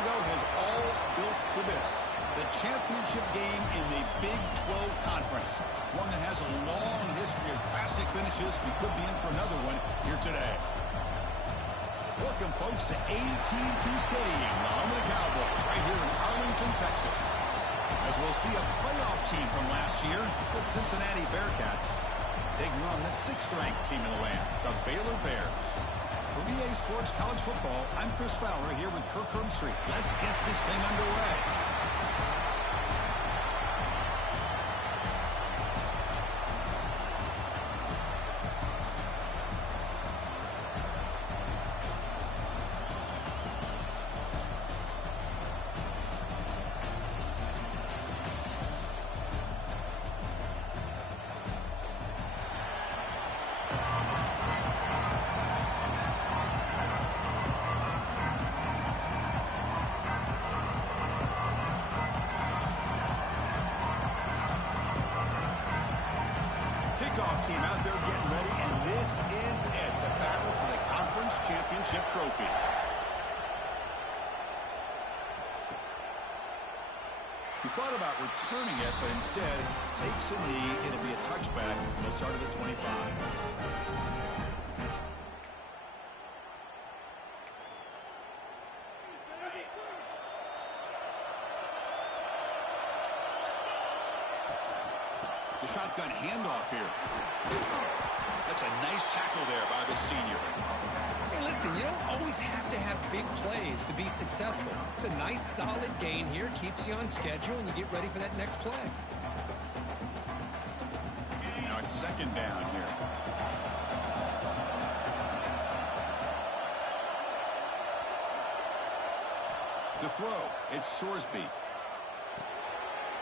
Mexico has all built for this. The championship game in the Big 12 Conference. One that has a long history of classic finishes. We could be in for another one here today. Welcome, folks, to AT&T Stadium, the home of the Cowboys, right here in Arlington, Texas. As we'll see a playoff team from last year, the Cincinnati Bearcats, taking on the 6th-ranked team in the land, the Baylor Bears. For EA Sports College Football, I'm Chris Fowler here with Kirk Herbstreit. Let's get this thing underway. Team out there getting ready, and this is it, the battle for the conference championship trophy. He thought about returning it, but instead takes a knee. It'll be a touchback. He'll start at the 25. The shotgun handoff here. That's a nice tackle there by the senior. Hey, listen, you don't always have to have big plays to be successful. It's a nice, solid gain here. Keeps you on schedule, and you get ready for that next play. Now it's 2nd down here. To throw, it's Sorsby.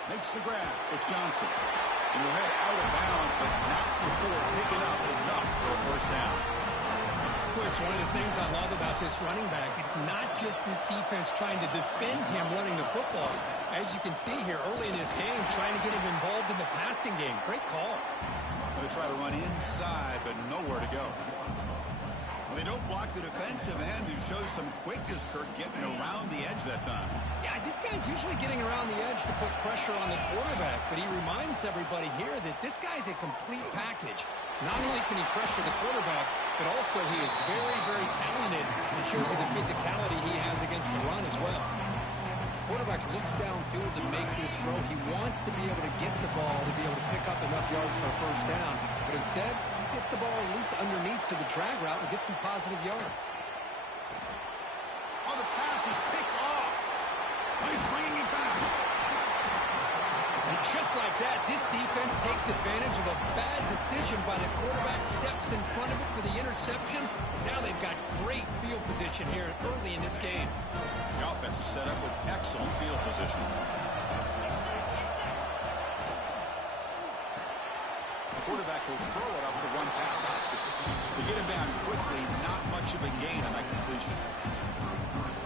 Makes the grab. It's Johnson. And we'll head out of bounds, but not before picking up enough for a 1st down. Chris, one of the things I love about this running back, it's not just this defense trying to defend him running the football. As you can see here early in this game, trying to get him involved in the passing game. Great call. They'll try to run inside, but nowhere to go. Well, they don't block the defensive end, who shows some quickness, Kirk, getting around the edge that time. Yeah, this guy's usually getting around the edge to put pressure on the quarterback, but he reminds everybody here that this guy's a complete package. Not only can he pressure the quarterback, but also he is very, very talented and shows you the physicality he has against the run as well. Quarterback looks downfield to make this throw. He wants to be able to get the ball to be able to pick up enough yards for a 1st down, but instead gets the ball at least underneath to the drag route and gets some positive yards. Oh, the pass is picked off. Oh, he's bringing it back. And just like that, this defense takes advantage of a bad decision by the quarterback, steps in front of it for the interception. Now they've got great field position here early in this game. The offense is set up with excellent field position. The quarterback will throw it off the one pass option. To get him down quickly, not much of a gain on that completion.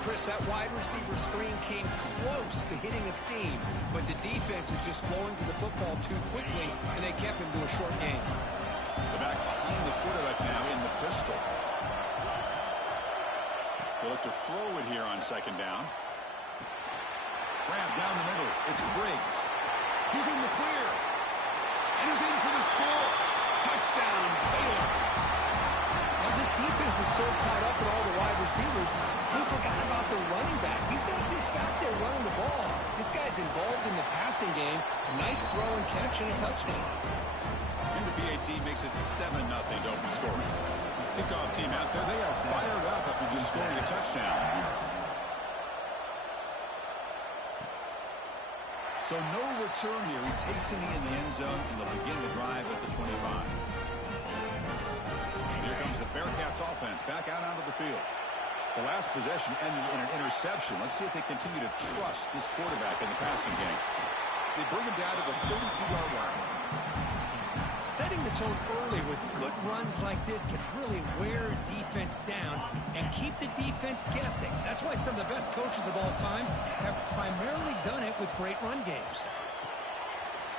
Chris, that wide receiver screen came close to hitting a seam, but the defense is just flowing to the football too quickly, and they kept him to a short gain. The back behind the quarterback now in the pistol. They'll look to throw it here on 2nd down. Grab down the middle. It's Briggs. He's in the clear. And he's in for the score. Touchdown, Baylor. Now, this defense is so caught up in all the wide receivers, they forgot about the running back. He's not just back there running the ball. This guy's involved in the passing game. A nice throw and catch and a touchdown. And the PAT makes it 7-0 to open scoring. Kickoff team out there, they are fired up after just scoring a touchdown. So no return here. He takes it in the end zone, and they'll begin the drive at the 25. And here comes the Bearcats offense back out onto the field. The last possession ended in an interception. Let's see if they continue to trust this quarterback in the passing game. They bring him down to the 32-yard line. Setting the tone early with good runs like this can really wear a defense down and keep the defense guessing. That's why some of the best coaches of all time have primarily done it with great run games.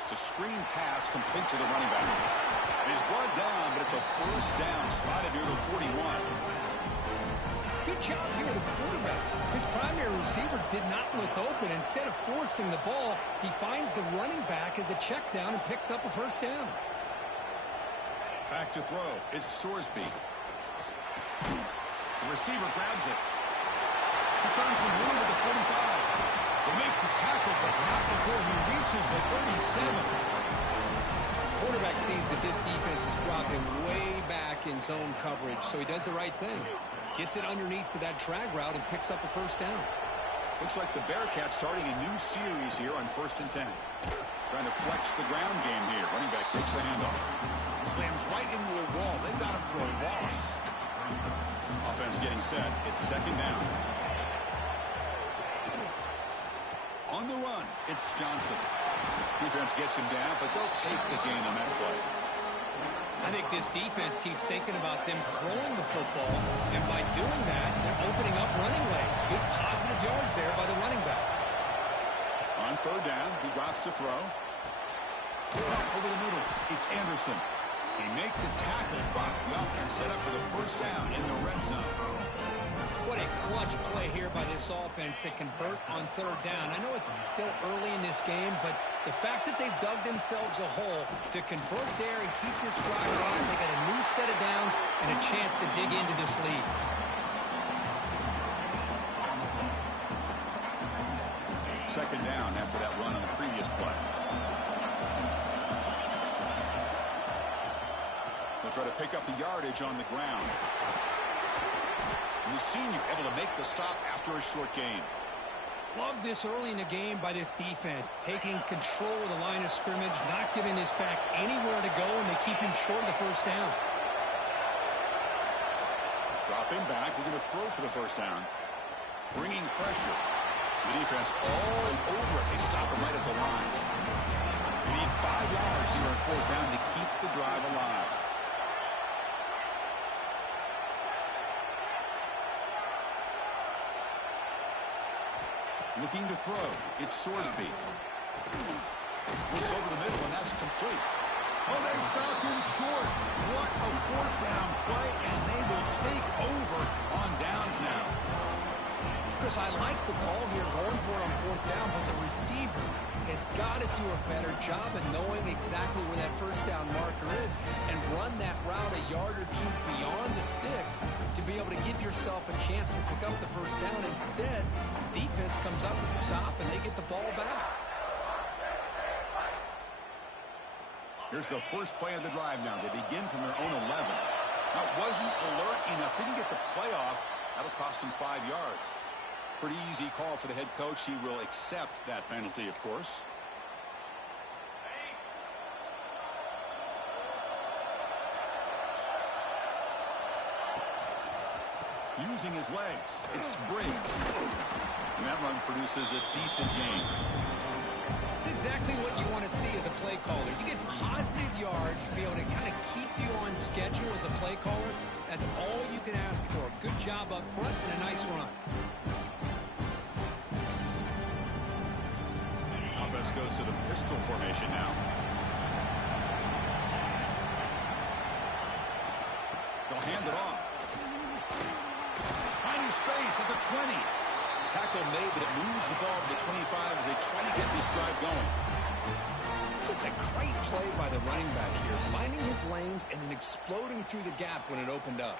It's a screen pass complete to the running back. He's brought down, but it's a 1st down spotted near the 41. You Good job here, the quarterback. His primary receiver did not look open. Instead of forcing the ball, he finds the running back as a check down and picks up a first down. Back to throw. It's Sorsby. The receiver grabs it. He's found some room at the 45. They make the tackle, but not before he reaches the 37. Quarterback sees that this defense is dropping way back in zone coverage, so he does the right thing. Gets it underneath to that drag route and picks up a first down. Looks like the Bearcats starting a new series here on 1st and 10. Trying to flex the ground game here. Running back takes the handoff. Slams right into a wall. They've got him for a loss. Offense getting set. It's 2nd down. On the run, it's Johnson. Defense gets him down, but they'll take the gain on that play. I think this defense keeps thinking about them throwing the football, and by doing that, they're opening up running lanes. Good positive yards there by the running back. On 3rd down, he drops to throw. Over the middle, it's Anderson. They make the tackle, but the offense set up for the first down in the red zone. What a clutch play here by this offense to convert on 3rd down. I know it's still early in this game, but the fact that they've dug themselves a hole to convert there and keep this drive alive, they got a new set of downs and a chance to dig into this lead. Second down after that run on the previous play. They'll try to pick up the yardage on the ground. And the senior able to make the stop after a short gain. Love this early in the game by this defense, taking control of the line of scrimmage, not giving this back anywhere to go, and they keep him short of the first down. Drop him back. We're going to throw for the first down. Bringing pressure. The defense all over it. They stop him right at the line. They need 5 yards here on 4th down to keep the drive alive. Looking to throw. It's Sorsby. Looks over the middle, and that's complete. Oh, they've stopped him short. What a 4th down play, and they will take over on downs now. Chris, I like the call here going for it on 4th down, but the receiver has got to do a better job of knowing exactly where that first down marker is and run that route a yard or two beyond the sticks to be able to give yourself a chance to pick up the first down. Instead, defense comes up with a stop, and they get the ball back. Here's the first play of the drive now. They begin from their own 11. Now, wasn't alert enough. Didn't get the play off. That'll cost him 5 yards. Pretty easy call for the head coach. He will accept that penalty, of course. Using his legs, it's Briggs. And that run produces a decent gain. That's exactly what you want to see as a play caller. You get positive yards to be able to kind of keep you on schedule as a play caller. That's all you can ask for. Good job up front and a nice run. Offense goes to the pistol formation now. They'll hand it off. Finding space at the 20. Tackle made, but it moves the ball to the 25 as they try to get this drive going. Just a great play by the running back here, finding his lanes and then exploding through the gap when it opened up.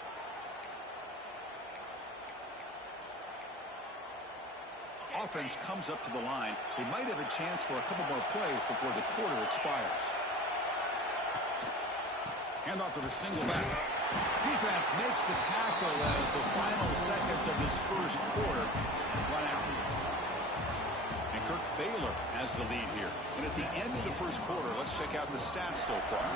Offense comes up to the line. They might have a chance for a couple more plays before the quarter expires. Hand off to the single back. Defense makes the tackle as the final seconds of this first quarter run out. And Kirk Baylor has the lead here. And at the end of the first quarter, let's check out the stats so far.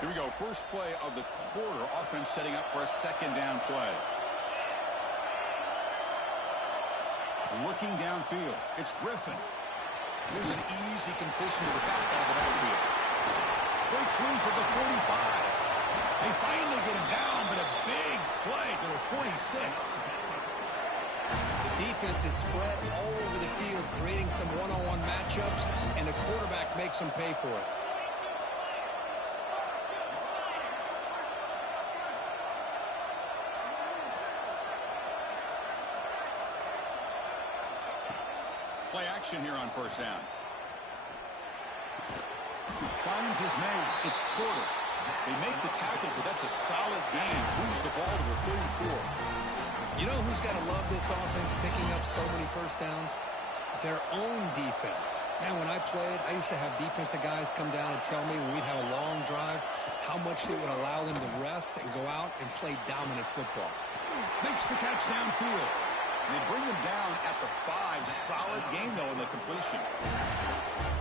Here we go. First play of the quarter. Offense setting up for a second down play. Looking downfield. It's Griffin. Here's an easy completion to the back out of the backfield. Breaks loose at the 45. They finally get him down, but a big play to the 46. The defense is spread all over the field, creating some one-on-one matchups, and the quarterback makes them pay for it. Play action here on first down. Finds his man. It's Porter. They make the tackle, but that's a solid gain. Moves the ball to the 34. You know who's got to love this offense picking up so many first downs? Their own defense. Man, when I played, I used to have defensive guys come down and tell me when we'd have a long drive how much it would allow them to rest and go out and play dominant football. Makes the catch downfield. They bring him down at the 5. Solid gain, though, in the completion.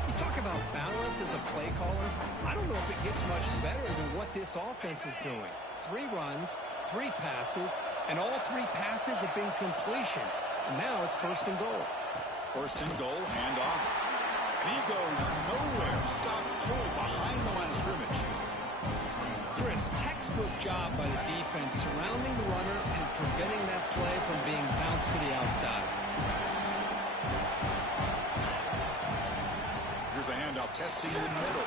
You talk about balance as a play caller. I don't know if it gets much better than what this offense is doing. 3 runs, 3 passes, and all 3 passes have been completions. And now it's first and goal. First and goal, handoff. And he goes nowhere. Stop cold behind the line of scrimmage. Chris, textbook job by the defense surrounding the runner and preventing that play from being bounced to the outside. Here's a handoff, testing in the middle.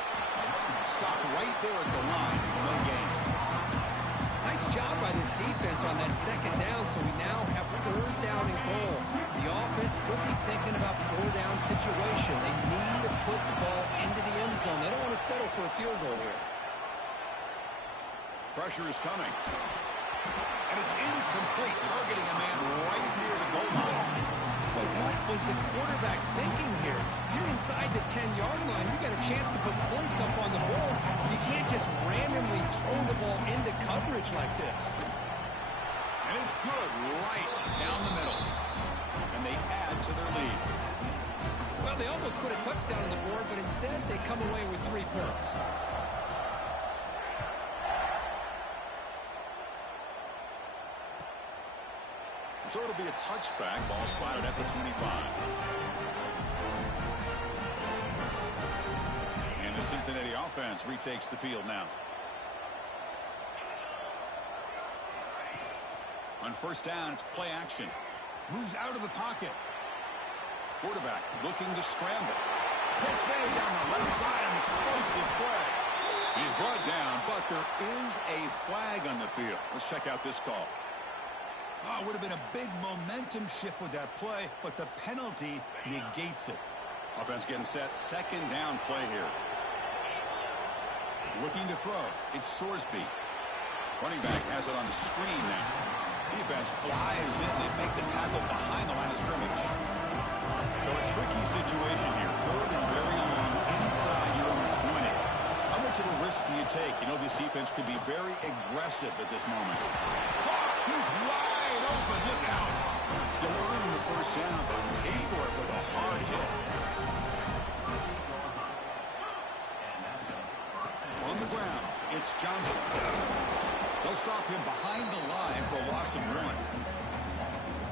Stop right there at the line. No gain. Nice job by this defense on that second down, so we now have 3rd down and goal. The offense could be thinking about 4-down situation. They need to put the ball into the end zone. They don't want to settle for a field goal here. Pressure is coming. And it's incomplete, targeting a man right near the goal line. But what was the quarterback thinking here? You're inside the 10-yard line. You got a chance to put points up on the board. You can't just randomly throw the ball into coverage like this. And it's good right down the middle. And they add to their lead. Well, they almost put a touchdown on the board, but instead they come away with 3 points. So it'll be a touchback. Ball spotted at the 25. And the Cincinnati offense retakes the field now. On first down, it's play action. Moves out of the pocket. Quarterback looking to scramble. Catch made down the left side. An explosive play. He's brought down, but there is a flag on the field. Let's check out this call. Oh, it would have been a big momentum shift with that play, but the penalty negates it. Offense getting set. Second down play here. Looking to throw. It's Sorsby. Running back has it on the screen now. Defense flies in. They make the tackle behind the line of scrimmage. So a tricky situation here. 3rd and very long inside your own 20. How much of a risk do you take? You know this defense could be very aggressive at this moment. He's wide open. Look out. You'll earn the first down, but pay for it with a hard hit. On the ground, it's Johnson. They'll stop him behind the line for a loss of 1.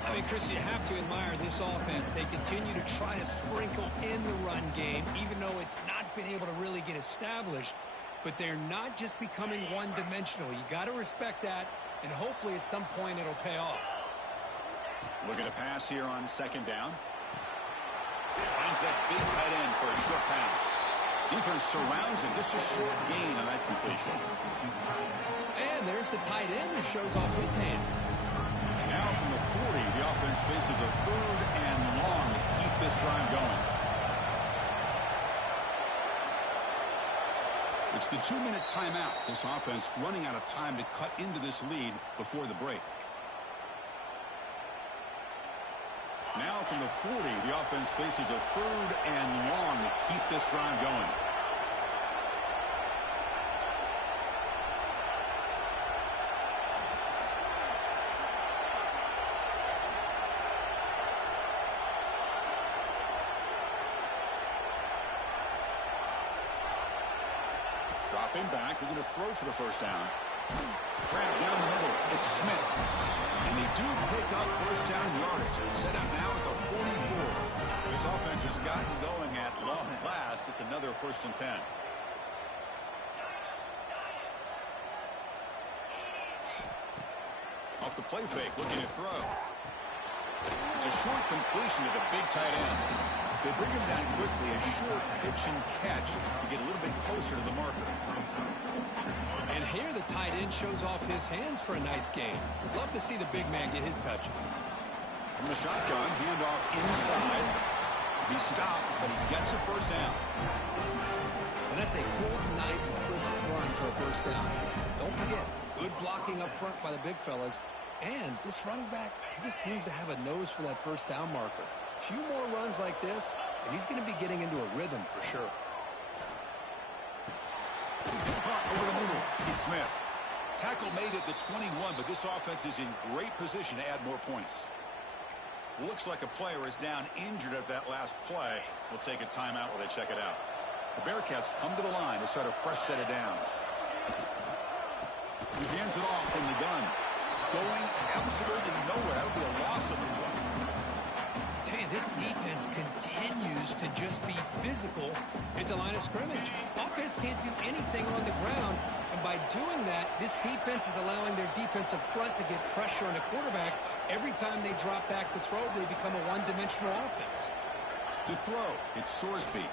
I mean, Chris, you have to admire this offense. They continue to try to sprinkle in the run game, even though it's not been able to really get established. But they're not just becoming one-dimensional. You got to respect that. And hopefully at some point it'll pay off. Look at a pass here on second down. Finds that big tight end for a short pass. Defense surrounds him. Just a short gain on that completion. And there's the tight end that shows off his hands. Now from the 40, the offense faces a 3rd and long to keep this drive going. It's the 2-minute timeout. This offense running out of time to cut into this lead before the break. Now from the 40, the offense faces a 3rd and long to keep this drive going. Dropping back, they're going to throw for the first down. Grab down the middle, it's Smith. And they do pick up first down yardage. Set up now at the 44. This offense has gotten going at long last. It's another 1st and 10. off the play fake, looking to throw. It's a short completion to the big tight end. They bring him down quickly, a short pitch and catch to get a little bit closer to the marker. And here the tight end shows off his hands for a nice gain. Love to see the big man get his touches. From the shotgun, handoff inside. He stopped, but he gets a first down. And that's a good, nice, crisp run for a first down. Don't forget, good blocking up front by the big fellas. And this running back, he just seems to have a nose for that first down marker. A few more runs like this, and he's going to be getting into a rhythm for sure. Over the middle, Keith Smith. Tackle made at the 21, but this offense is in great position to add more points. Looks like a player is down injured at that last play. We'll take a timeout while they check it out. The Bearcats come to the line to start a fresh set of downs. He hands it off from the gun. Going absolutely nowhere. That'll be a loss of the run. Man, this defense continues to just be physical at the line of scrimmage. Offense can't do anything on the ground, and by doing that, this defense is allowing their defensive front to get pressure on the quarterback. Every time they drop back to throw, they become a one-dimensional offense. To throw, it's Sorsby.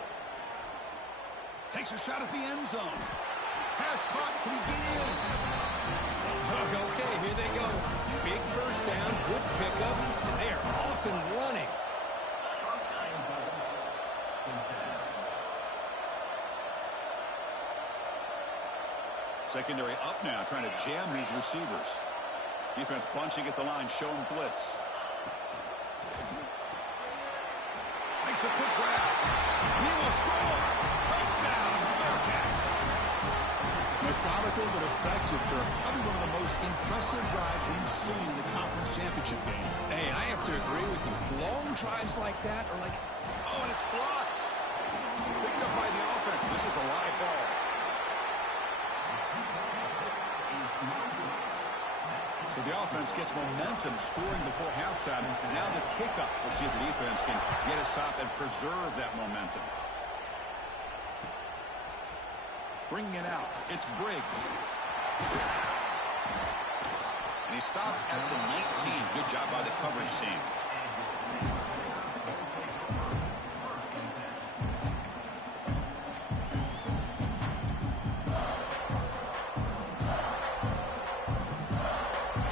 Takes a shot at the end zone. Pass spot, can he get in? Okay, here they go. Big first down, good pickup, and they are off and running. Secondary up now, trying to jam these receivers. Defense bunching at the line, showing blitz. Makes a quick grab. He will score. Touchdown, Bearcats. Methodical but effective for probably one of the most impressive drives we've seen in the conference championship game. Hey, I have to agree with you. Long drives like that are like... Oh, and it's blocked. Picked up by the offense. This is a live ball. So the offense gets momentum, scoring before halftime. Now the kickoff. We'll see if the defense can get a stop and preserve that momentum. Bringing it out, it's Briggs. And he stopped at the 19. Good job by the coverage team.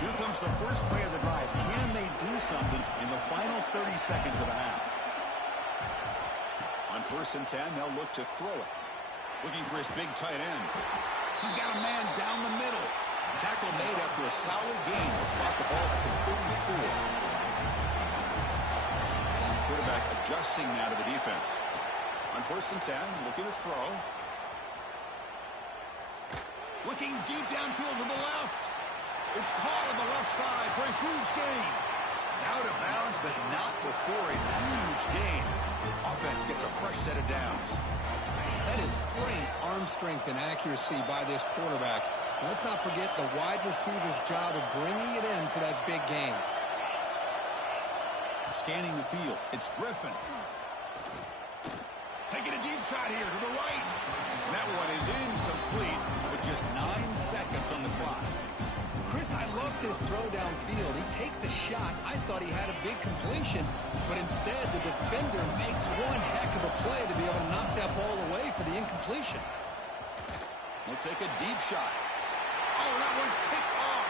Here comes the first play of the drive. Can they do something in the final 30 seconds of the half? On 1st and 10, they'll look to throw it. Looking for his big tight end. He's got a man down the middle. Tackle made after a solid gain to spot the ball at the 34. Quarterback adjusting now to the defense. On 1st and 10, looking to throw. Looking deep downfield to the left. It's caught on the left side for a huge gain. Out of bounds, but not before a huge gain. Offense gets a fresh set of downs. That is great arm strength and accuracy by this quarterback. And let's not forget the wide receiver's job of bringing it in for that big gain. Scanning the field, it's Griffin. Taking a deep shot here to the right. And that one is incomplete with just 9 seconds on the clock. Chris, I love this throw downfield. He takes a shot. I thought he had a big completion, but instead the defender makes one heck of a play to be able to knock that ball away for the incompletion. He'll take a deep shot. Oh, that one's picked off.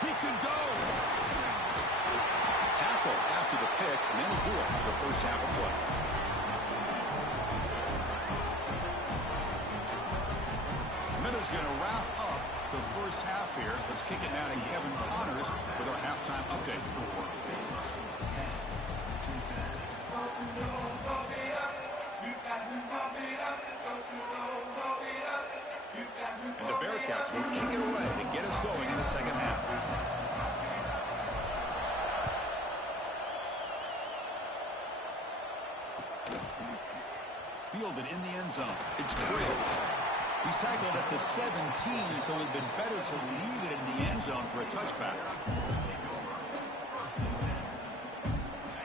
He could go. Tackle after the pick, and then do it for the first half of play. Miller's going to wrap up the first half here. Let's kick it now to Kevin Connors with our halftime update. And the Bearcats will kick it away to get us going in the second half. Fielded in the end zone. It's Briggs. He's tackled at the 17, so it would have been better to leave it in the end zone for a touchback.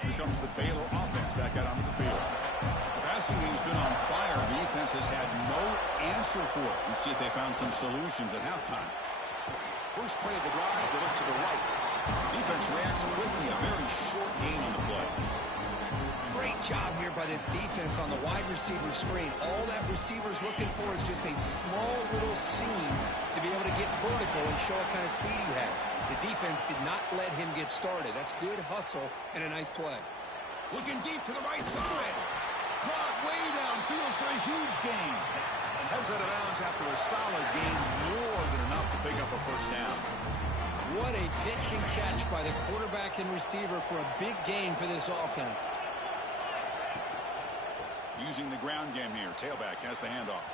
Here comes the Baylor offense back out onto the field. The passing game's been on fire. The defense has had no answer for it. Let's see if they found some solutions at halftime. first play of the drive, they look to the right. Defense reacts quickly. A very short gain on the play. Great job here by this defense on the wide receiver screen. All that receiver's looking for is just a small little seam to be able to get vertical and show what kind of speed he has. The defense did not let him get started. That's good hustle and a nice play. Looking deep to the right side. Caught way downfield for a huge gain. Heads out of bounds after a solid gain, more than enough to pick up a first down. What a pitch and catch by the quarterback and receiver for a big gain for this offense. Using the ground game here. Tailback has the handoff.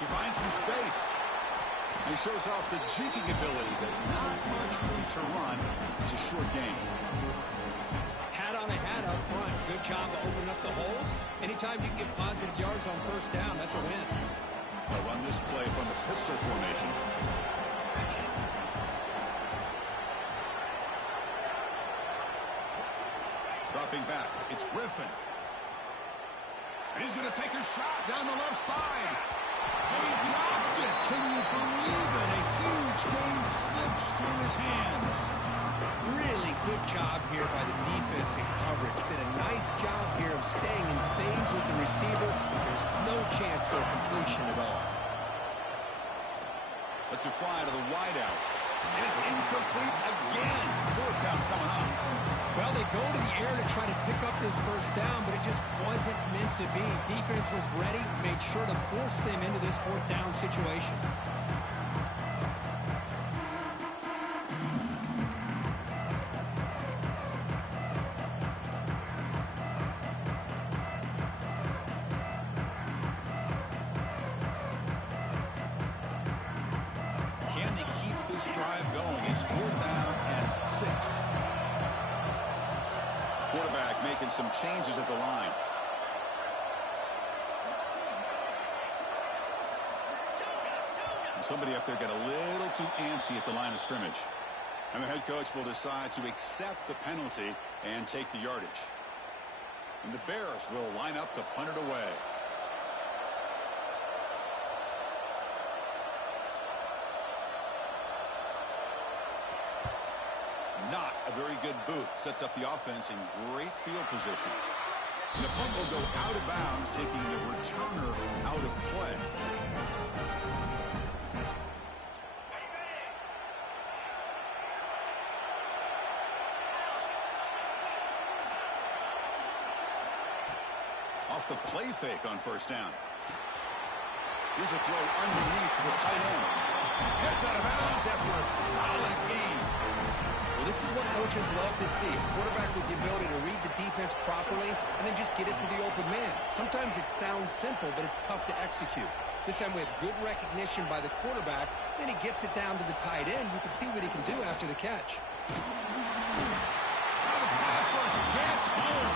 He finds some space. He shows off the juking ability, but not much room to run. It's a short gain. Hat on a hat up front. Good job of opening up the holes. Anytime you can get positive yards on first down, that's a win. They'll run this play from the pistol formation. Dropping back. It's Griffin. And he's going to take a shot down the left side. And he dropped it. Can you believe it? A huge gain slips through his hands. Really good job here by the defense in coverage. Did a nice job here of staying in phase with the receiver. There's no chance for a completion at all. Let's it fly to the wideout. And it's incomplete again. Fourth down coming up. Well, they go to the air to try to pick up this first down, but it just wasn't meant to be. Defense was ready, made sure to force them into this fourth down situation. Can they keep this drive going? It's 4th down and 6. Quarterback making some changes at the line. And somebody up there got a little too antsy at the line of scrimmage. And the head coach will decide to accept the penalty and take the yardage. And the Bears will line up to punt it away. Not a very good boot. Sets up the offense in great field position. And the punt will go out of bounds, taking the returner out of play. Off the play fake on first down. Here's a throw underneath to the tight end. Heads out of bounds after a solid gain. Well, this is what coaches love to see. A quarterback with the ability to read the defense properly and then just get it to the open man. Sometimes it sounds simple, but it's tough to execute. This time we have good recognition by the quarterback. Then he gets it down to the tight end. You can see what he can do after the catch. The pass rush gets home.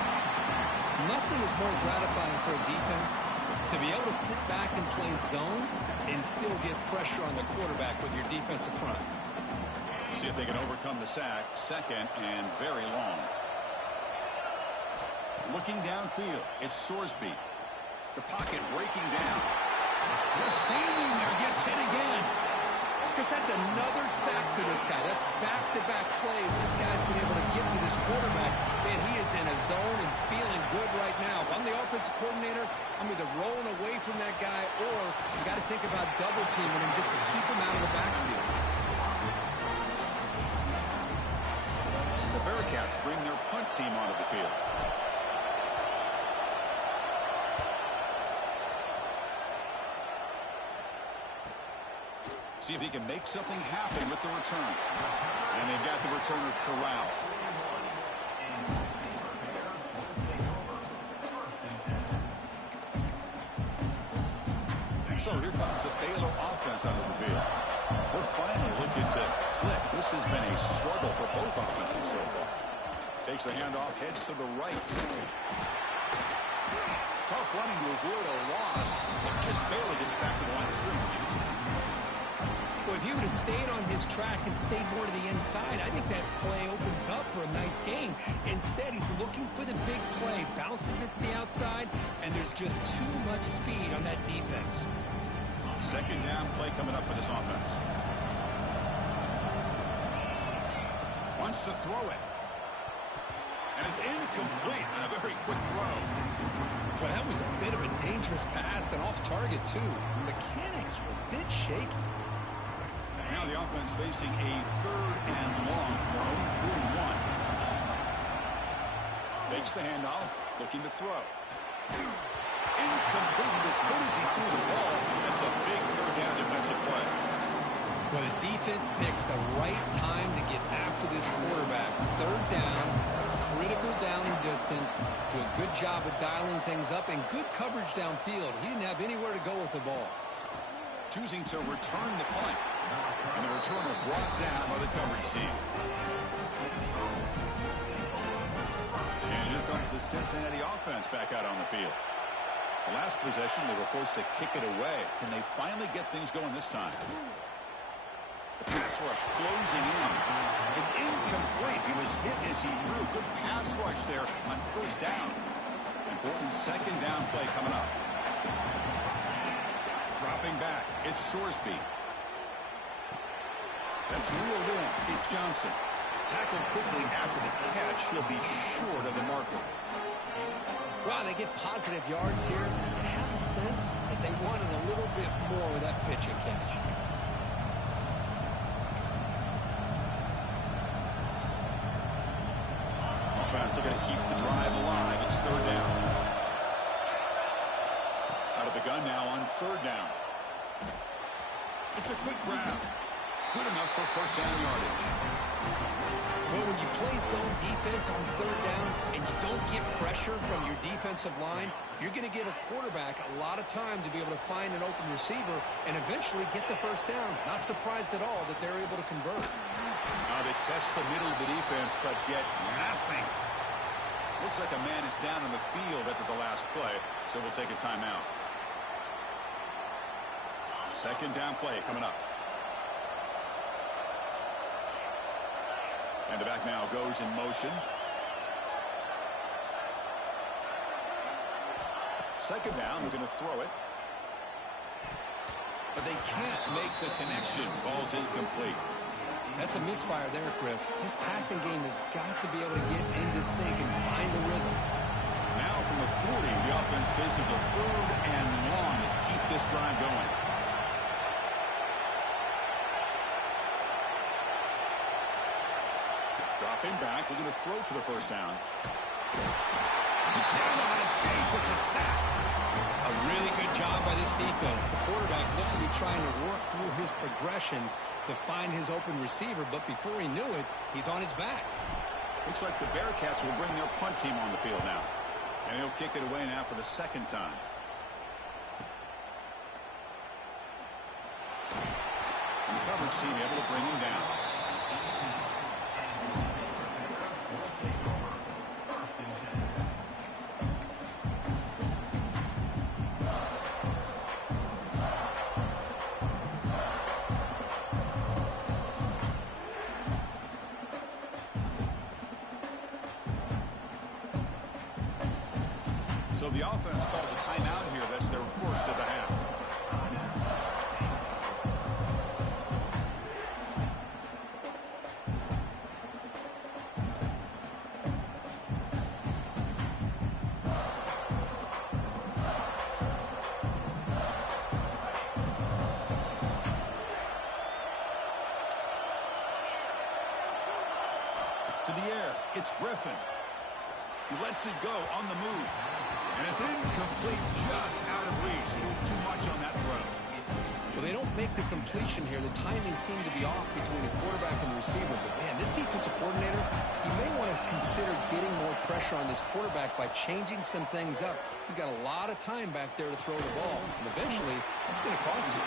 Nothing is more gratifying for a defense to be able to sit back and play zone and still get pressure on the quarterback with your defensive front. See if they can overcome the sack. 2nd and very long. Looking downfield, it's Sorsby. The pocket breaking down. Just standing there, gets hit again. Because that's another sack for this guy. That's back-to-back plays. This guy's been able to get to this quarterback. Man, he is in a zone and feeling good right now. If I'm the offensive coordinator, I'm either rolling away from that guy or you got to think about double-teaming him just to keep him out of the backfield. The Bearcats bring their punt team onto the field. See if he can make something happen with the return. And they've got the returner corralled. So here comes the Baylor offense onto the field. We're finally looking to click. This has been a struggle for both offenses so far. Takes the handoff, heads to the right. Tough running to avoid a loss, but just barely gets back to the line of scrimmage. Well, if he would have stayed on his track and stayed more to the inside, I think that play opens up for a nice gain. Instead, he's looking for the big play, bounces it to the outside, and there's just too much speed on that defense. 2nd down play coming up for this offense. Wants to throw it. And it's incomplete on a very quick throw. Well, that was a bit of a dangerous pass and off target, too. The mechanics were a bit shaky. Now the offense facing a 3rd and long from their own 41. Takes the handoff, looking to throw. Incomplete. As good as he threw the ball, that's a big 3rd down defensive play. Well, the defense picks the right time to get after this quarterback. 3rd down, critical down and distance. Do a good job of dialing things up and good coverage downfield. He didn't have anywhere to go with the ball. Choosing to return the punt. And the returner brought down by the coverage team. And here comes the Cincinnati offense back out on the field. The last possession, they were forced to kick it away. Can they finally get things going this time? The pass rush closing in. It's incomplete. He was hit as he threw. Good pass rush there on 1st down. Important 2nd down play coming up. Dropping back. It's Sorsby. That's reeled in. It's Johnson. Tackled quickly after the catch. He'll be short of the marker. Wow, they get positive yards here. I have a sense that they wanted a little bit more with that pitch and catch. Offense looking to keep the drive alive. It's 3rd down. Out of the gun now on 3rd down. It's a quick grab. Good enough for 1st down yardage. Well, when you play zone defense on 3rd down and you don't get pressure from your defensive line, you're going to give a quarterback a lot of time to be able to find an open receiver and eventually get the 1st down. Not surprised at all that they're able to convert. They test the middle of the defense, but get nothing. Looks like a man is down on the field after the last play, so we'll take a timeout. 2nd down play coming up. And the back now goes in motion. 2nd down, we're going to throw it. But they can't make the connection. Ball's incomplete. That's a misfire there, Chris. This passing game has got to be able to get into sync and find the rhythm. Now from the 40, the offense faces a 3rd and long to keep this drive going. Dropping back, we're going to throw for the 1st down. He cannot escape. It's a sack. A really good job by this defense. The quarterback looked to be trying to work through his progressions to find his open receiver, but before he knew it, he's on his back. Looks like the Bearcats will bring their punt team on the field now. And he'll kick it away now for the 2nd time. And the coverage team able to bring him down. So the offense calls a timeout here. That's their 1st of the half. To the air, it's Griffin. He lets it go on the move. And it's incomplete, just out of reach. A little too much on that throw. Well, they don't make the completion here. The timing seemed to be off between the quarterback and the receiver. But, man, this defensive coordinator, he may want to consider getting more pressure on this quarterback by changing some things up. He's got a lot of time back there to throw the ball. And eventually, that's going to cost you.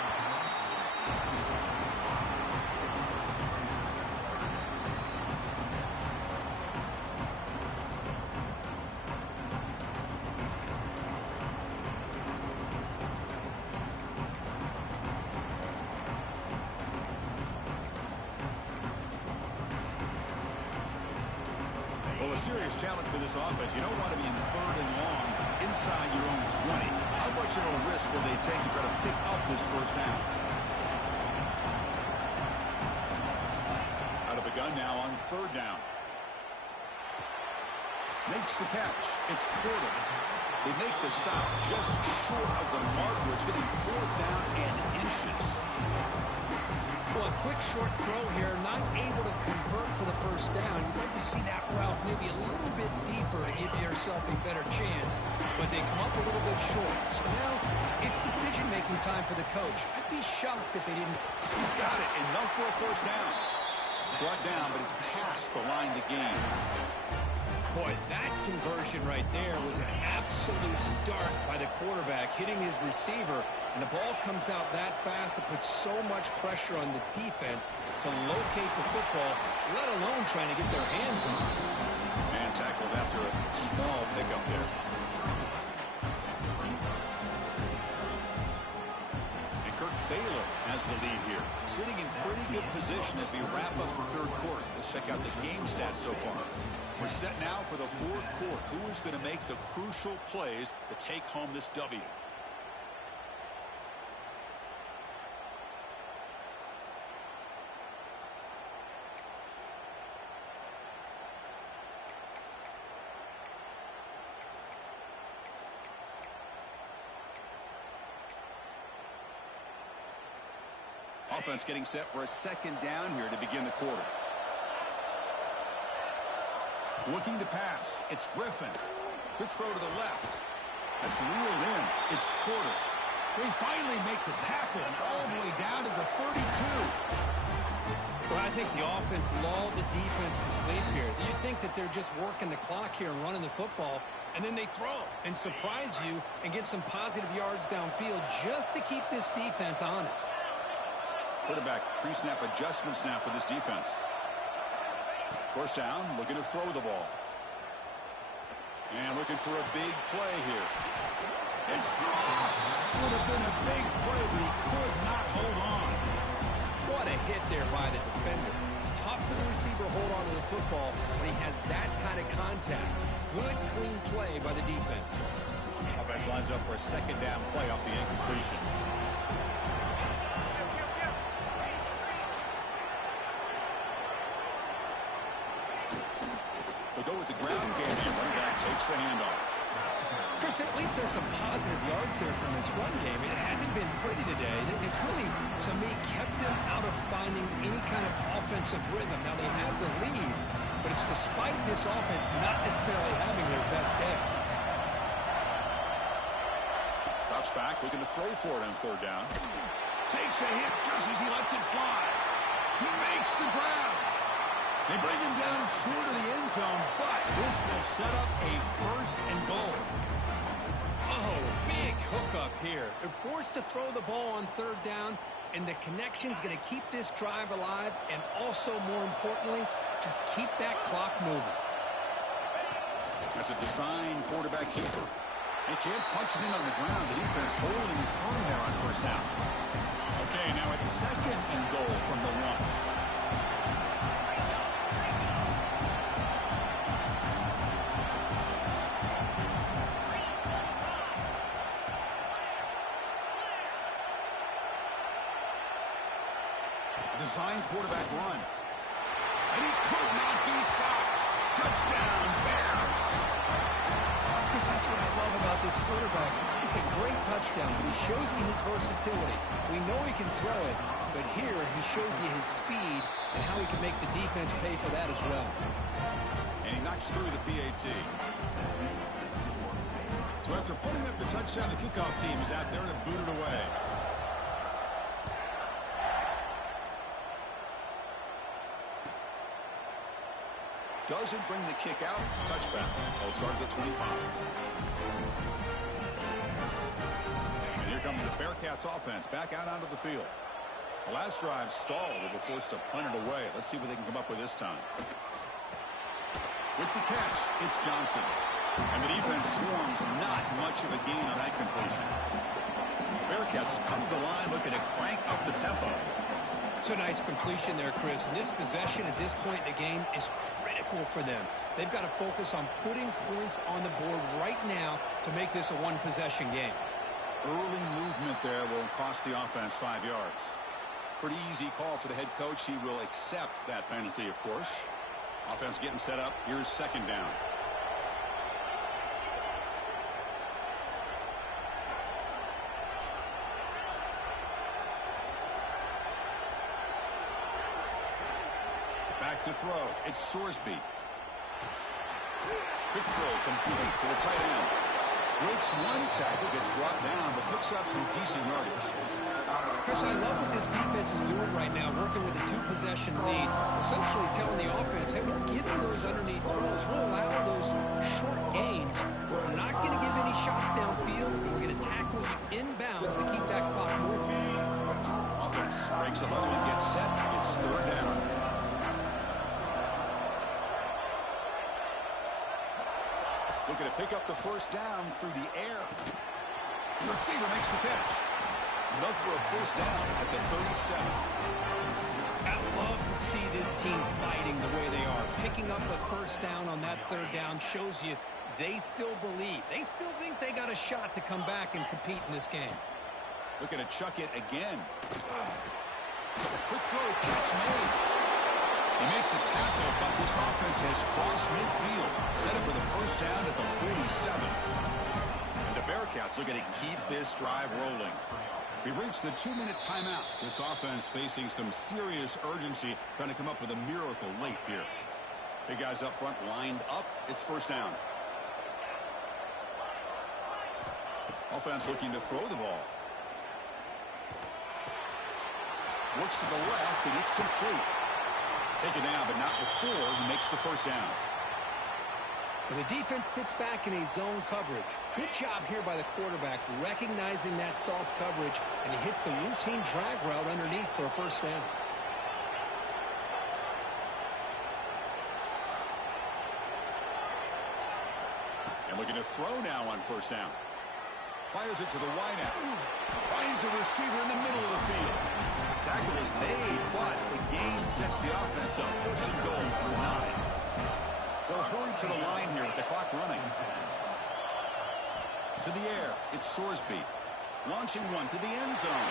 Well, a serious challenge for this offense. You don't want to be in 3rd and long inside your own 20. How much of a risk will they take to try to pick up this 1st down? Out of the gun now on 3rd down. Makes the catch. It's Porter. They make the stop just short of the marker. It's going to be 4th down and inches. Well, a quick short throw here, not able to convert for the first down. You'd like to see that route maybe a little bit deeper to give yourself a better chance, but they come up a little bit short. So now it's decision-making time for the coach. I'd be shocked if they didn't. He's got it. Enough for a first down. Brought down, but it's past the line to gain. Boy, that conversion right there was an absolute dart by the quarterback, hitting his receiver, and the ball comes out that fast to put so much pressure on the defense to locate the football, let alone trying to get their hands on it. Man tackled after a small pickup there. And Kirk Baylor has the lead here, sitting in pretty good position as we wrap up the 3rd quarter. Let's check out the game stats so far. We're set now for the 4th quarter. Who is going to make the crucial plays to take home this W? Offense getting set for a 2nd down here to begin the quarter. Looking to pass. It's Griffin. Quick throw to the left. That's reeled in. It's Porter. They finally make the tackle all the way down to the 32. Well, I think the offense lulled the defense to sleep here. You think that they're just working the clock here and running the football, and then they throw and surprise you and get some positive yards downfield just to keep this defense honest. Quarterback pre-snap adjustments now for this defense. First down, looking to throw the ball. And looking for a big play here. It's dropped. Would have been a big play, but he could not hold on. What a hit there by the defender. Tough for the receiver to hold on to the football when he has that kind of contact. Good, clean play by the defense. Offense lines up for a 2nd down play off the incompletion. They go with the ground game here. Running back takes the handoff. Chris, at least there's some positive yards there from this run game. It hasn't been pretty today. It's really, to me, kept them out of finding any kind of offensive rhythm. Now, they have the lead, but it's despite this offense not necessarily having their best day. Drops back, looking to throw for it on 3rd down. Takes a hit just as he lets it fly. He makes the ground. They bring him down short of the end zone, but this will set up a 1st and goal. Oh, big hookup here. They're forced to throw the ball on 3rd down, and the connection's going to keep this drive alive, and also, more importantly, just keep that clock moving. That's a design quarterback keeper. They can't punch it in on the ground. The defense holding firm there on 1st down. Okay, now it's 2nd and goal from the 1. Design quarterback run. And he could not be stopped. Touchdown, Bears. Chris, that's what I love about this quarterback. It's a great touchdown, but he shows you his versatility. We know he can throw it, but here he shows you his speed and how he can make the defense pay for that as well. And he knocks through the PAT. So after putting up the touchdown, the kickoff team is out there to boot it away. Doesn't bring the kick out. Touchback. They'll start at the 25. And here comes the Bearcats offense back out onto the field. The last drive stalled. They were forced to punt it away. Let's see what they can come up with this time. With the catch, it's Johnson. And the defense swarms not much of a gain on that completion. Bearcats come to the line looking to crank up the tempo. It's a nice completion there, Chris. And this possession at this point in the game is critical for them. They've got to focus on putting points on the board right now to make this a one-possession game. Early movement there will cost the offense 5 yards. Pretty easy call for the head coach. He will accept that penalty, of course. Offense getting set up. Here's 2nd down. To throw, it's Sorsby. Quick throw complete to the tight end. Breaks one tackle, gets brought down, but picks up some decent yardage. Chris, I love what this defense is doing right now, working with a two-possession lead, essentially telling the offense, hey, we'll give you those underneath throws. We'll allow those short gains. We're not going to give any shots downfield, and we're going to tackle you inbounds to keep that clock moving. Offense breaks a huddle and gets set. It's third down. Looking to pick up the first down through the air. The receiver makes the catch. Enough for a first down at the 37. I love to see this team fighting the way they are. Picking up a first down on that third down shows you they still believe. They still think they got a shot to come back and compete in this game. Looking to chuck it again. Quick throw, catch made. They make the tackle, but this offense has crossed midfield. Set up with a first down at the 47. And the Bearcats looking to keep this drive rolling. We've reached the 2-minute timeout. This offense facing some serious urgency, trying to come up with a miracle late here. Big guys up front lined up. It's first down. Offense looking to throw the ball. Looks to the left, and it's complete. Taken down, but not before he makes the first down. When the defense sits back in a zone coverage, good job here by the quarterback recognizing that soft coverage, and he hits the routine drag route underneath for a first down. And looking to throw now on first down. Fires it to the wideout. Finds a receiver in the middle of the field. Tackle is made, but the gain sets the offense up. First and goal on the 9. They'll hurry to the line here with the clock running. To the air, it's Sorsby. Launching one to the end zone.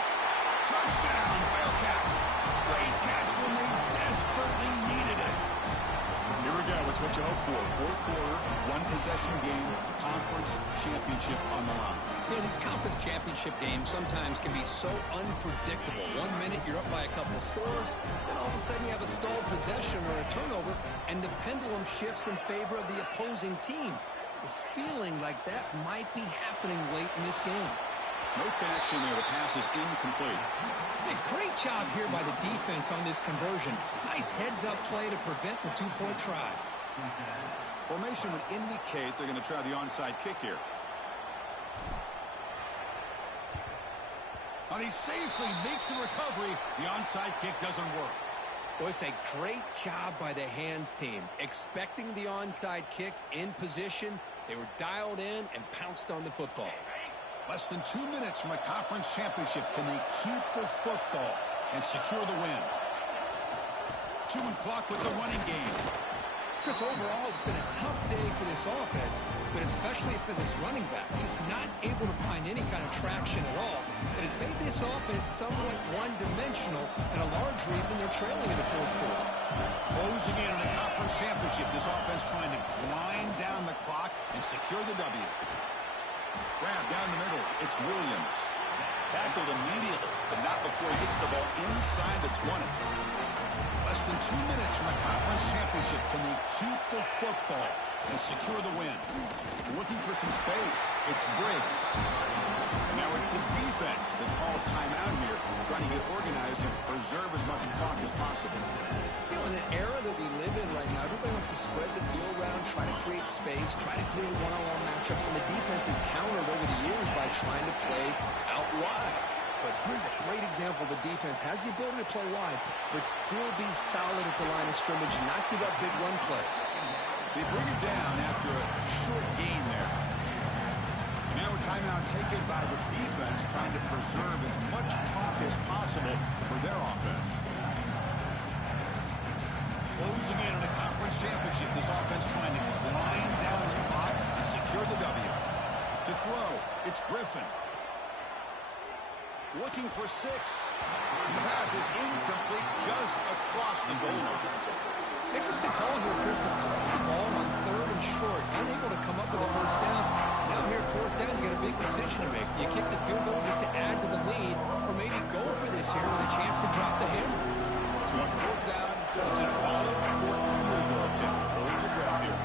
Touchdown, Bearcats! Great catch when they desperately needed it. Here we go. It's what you hope for. Fourth quarter, one-possession game, conference championship on the line. Yeah, these conference championship games sometimes can be so unpredictable. 1 minute you're up by a couple scores, then all of a sudden you have a stalled possession or a turnover, and the pendulum shifts in favor of the opposing team. It's feeling like that might be happening late in this game. No connection there. The pass is incomplete. A great job here by the defense on this conversion. Nice heads-up play to prevent the two-point try. Formation would indicate they're going to try the onside kick here. And he safely makes the recovery. The onside kick doesn't work. Boy, it's a great job by the hands team. Expecting the onside kick in position. They were dialed in and pounced on the football. Less than 2 minutes from a conference championship. Can they keep the football and secure the win? Chewing clock with the running game. Chris, overall, it's been a tough day for this offense, but especially for this running back. Just not able to find any kind of traction at all. And it's made this offense somewhat one-dimensional, and a large reason they're trailing in the fourth quarter. Closing in on a conference championship. This offense trying to grind down the clock and secure the W. Grab down the middle. It's Williams. Tackled immediately, but not before he gets the ball inside the 20. Less than 2 minutes from a conference championship. Can they keep the football and secure the win? Looking for some space. It's Briggs. And now it's the defense that calls timeout here, trying to get organized and preserve as much clock as possible. You know, in the era that we live in right now, everybody wants to spread the field around, try to create space, try to create one-on-one matchups, and the defense is countered over the years by trying to play out wide. But here's a great example. The defense has the ability to play wide, but still be solid at the line of scrimmage, not give up big run plays. They bring it down after a short gain there. And now a timeout taken by the defense, trying to preserve as much clock as possible for their offense. Closing in on a conference championship, this offense trying to grind down the clock and secure the W. To throw, it's Griffin. Looking for 6. The pass is incomplete, just across the goal line. Interesting call here, Chris, to throw the ball on 3rd and short, unable to come up with a first down. Now here at 4th down, you got a big decision to make. Do you kick the field goal just to add to the lead, or maybe go for this here with a chance to drop the hammer? So on 4th down, It's an all-important field goal attempt. Hold your breath here.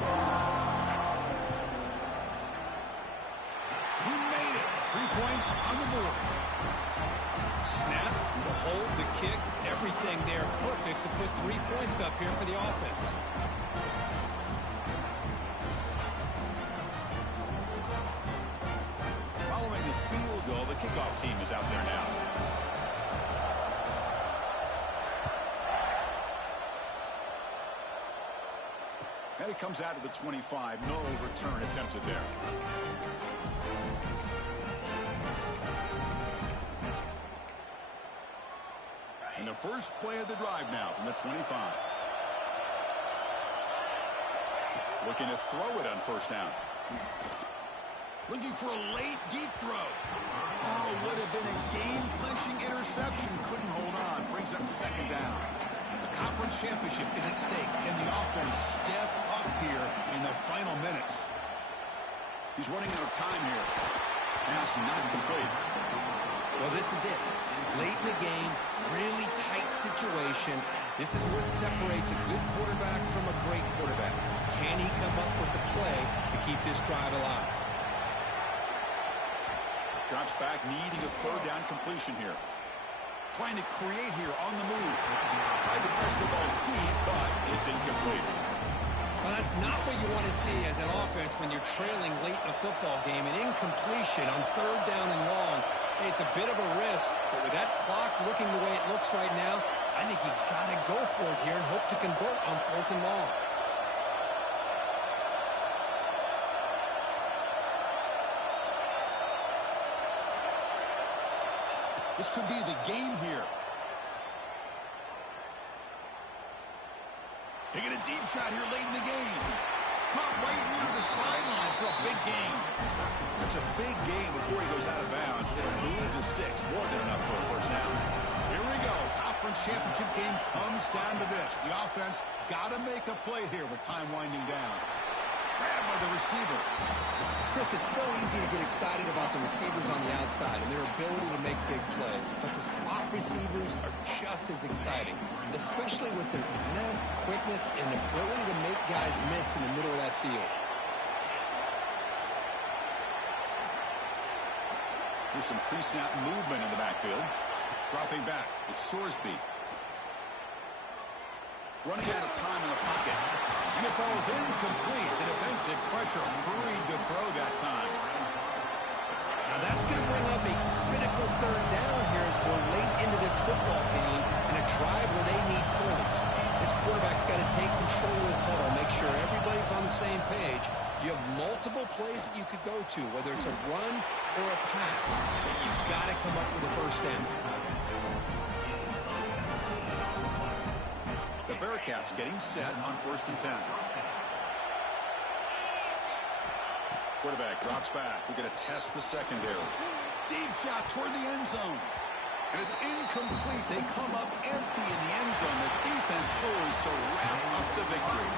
We made it. 3 points on the board. Snap, the hold, the kick, everything there perfect to put 3 points up here for the offense. Following the field goal, the kickoff team is out there now. And it comes out to the 25. No return attempted there. And the first play of the drive now from the 25. Looking to throw it on first down. Looking for a late, deep throw. Oh, would have been a game-clinching interception. Couldn't hold on. Brings up second down. The conference championship is at stake, and the offense step up here in the final minutes. He's running out of time here. Pass not complete. Well, this is it. Late in the game, really tight situation. This is what separates a good quarterback from a great quarterback. Can he come up with the play to keep this drive alive? Drops back, needing a third down completion here. Trying to create here on the move. Tried to press the ball deep, but it's incomplete. Well, that's not what you want to see as an offense when you're trailing late in a football game. An incompletion on third down and long. Hey, it's a bit of a risk, but with that clock looking the way it looks right now, I think you got to go for it here and hope to convert on fourth and long. This could be the game here. Taking a deep shot here late in the game. Caught right near the sideline for a big gain. It's a big gain before he goes out of bounds. It'll move the sticks. More than enough for a first down. Here we go. Conference championship game comes down to this. The offense got to make a play here with time winding down. Grabbed by the receiver. Chris, it's so easy to get excited about the receivers on the outside and their ability to make big plays. But the slot receivers are just as exciting, especially with their finesse, quickness, and ability to make guys miss in the middle of that field. Here's some pre-snap movement in the backfield. Dropping back, it's Sorsby. Running out of time in the pocket. And it falls incomplete. The defensive pressure hurried to throw that time. Now that's going to bring up a critical third down here as we're late into this football game and a drive where they need points. This quarterback's got to take control of this huddle, make sure everybody's on the same page. You have multiple plays that you could go to, whether it's a run or a pass. But you've got to come up with a first down. The Bearcats getting set on 1st and 10. Quarterback drops back. We're going to test the secondary. Deep shot toward the end zone. And it's incomplete. They come up empty in the end zone. The defense holds to wrap up the victory.